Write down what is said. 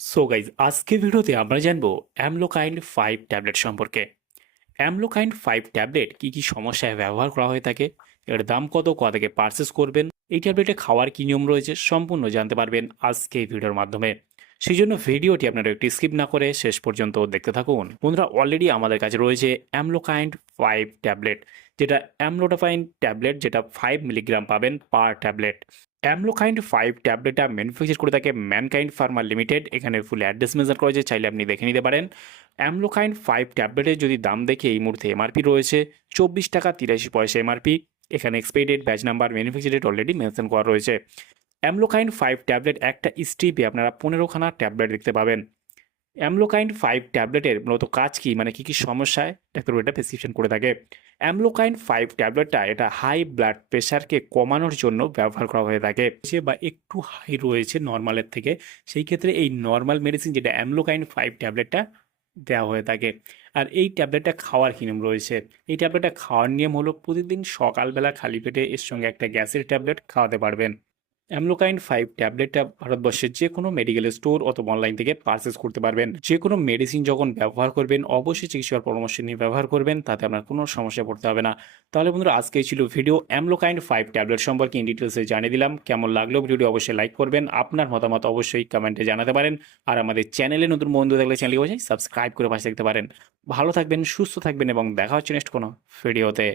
So guys আজকের ভিডিওতে আমরা জানব অ্যামলোকাইন ফাইভ ট্যাবলেট সম্পর্কে। অ্যামলোকাইন ফাইভ ট্যাবলেট কি কি সমস্যায় ব্যবহার করা হয়ে থাকে, এর দাম কত, কোথা থেকে পারচেস করবেন, এই ট্যাবলেটে খাওয়ার কি নিয়ম রয়েছে, সম্পূর্ণ জানতে পারবেন আজকে ভিডিওর মাধ্যমে। সেই জন্য ভিডিওটি আপনারা একটি স্কিপ না করে শেষ পর্যন্ত দেখতে থাকুন। বন্ধুরা অলরেডি আমাদের কাছে রয়েছে অ্যামলোকাইন্ড ফাইভ ট্যাবলেট যেটা অ্যামলোটাফাইন ট্যাবলেট যেটা ফাইভ মিলিগ্রাম পাবেন পার ট্যাবলেট অ্যামলোকাইন্ড ফাইভ ট্যাবলেটটা ম্যানুফ্যাকচার করে থাকে ম্যানকাইন্ড ফার্মা লিমিটেড এখানে ফুল অ্যাড্রেস মেজার করেছে চাইলে আপনি দেখে নিতে পারেন। অ্যামলোকাইন্ড ফাইভ ট্যাবলেটের যদি দাম দেখে এই মুহূর্তে এমআরপি রয়েছে, চব্বিশ টাকা তিরাশি পয়সা এমআরপি এখানে expiry date batch number manufacture date already mention করা রয়েছে। অ্যামলোকাইন্ড ফাইভ ট্যাবলেট একটা স্ট্রিপে আপনারা পনেরোখানা ট্যাবলেট দেখতে পাবেন। অ্যামলোকাইন্ড ফাইভ ট্যাবলেটের মূলত কাজ কি? মানে কী কী সমস্যায়? ডাক্তার এটা প্রেসক্রিপশন করে থাকে। অ্যামলোকাইন্ড ফাইভ ট্যাবলেটটা এটা হাই ব্লাড প্রেশারকে কমানোর জন্য ব্যবহার করা হয়ে থাকে। সে বা একটু হাই রয়েছে নর্মালের থেকে। সেই ক্ষেত্রে এই নর্মাল মেডিসিন যেটা অ্যামলোকাইন্ড ফাইভ ট্যাবলেটটা দেওয়া হয়ে থাকে। আর এই ট্যাবলেটটা খাওয়ার কি নিয়ম রয়েছে? এই ট্যাবলেটটা খাওয়ার নিয়ম হলো প্রতিদিন সকালবেলা খালি পেটে এর সঙ্গে একটা গ্যাসের ট্যাবলেট খাওয়াতে পারবেন। অ্যামলোকাইন ফাইভ ট্যাবলেটটা ভারতবর্ষের যে কোনো মেডিকেল স্টোর অথবা অনলাইন থেকে পারচেস করতে পারবেন। যে কোনো মেডিসিন যখন ব্যবহার করবেন, অবশ্যই চিকিৎসার পরামর্শ নিয়ে ব্যবহার করবেন, তাতে আপনার কোনো সমস্যায় পড়তে হবে না। তাহলে বন্ধুরা আজকে ছিল ভিডিও অ্যামলোকাইন ফাইভ ট্যাবলেট সম্পর্কে ইন ডিটেলসে জানিয়ে দিলাম। কেমন লাগল ভিডিওটি অবশ্যই লাইক করবেন। আপনার মতামত অবশ্যই কমেন্টে জানাতে পারেন। আর আমাদের চ্যানেলে নতুন বন্ধু থাকলে চ্যানেলকে অবশ্যই সাবস্ক্রাইব করে পাশে দেখতে পারেন। ভালো থাকবেন, সুস্থ থাকবেন এবং দেখা হচ্ছে নেক্সট কোনো ভিডিওতে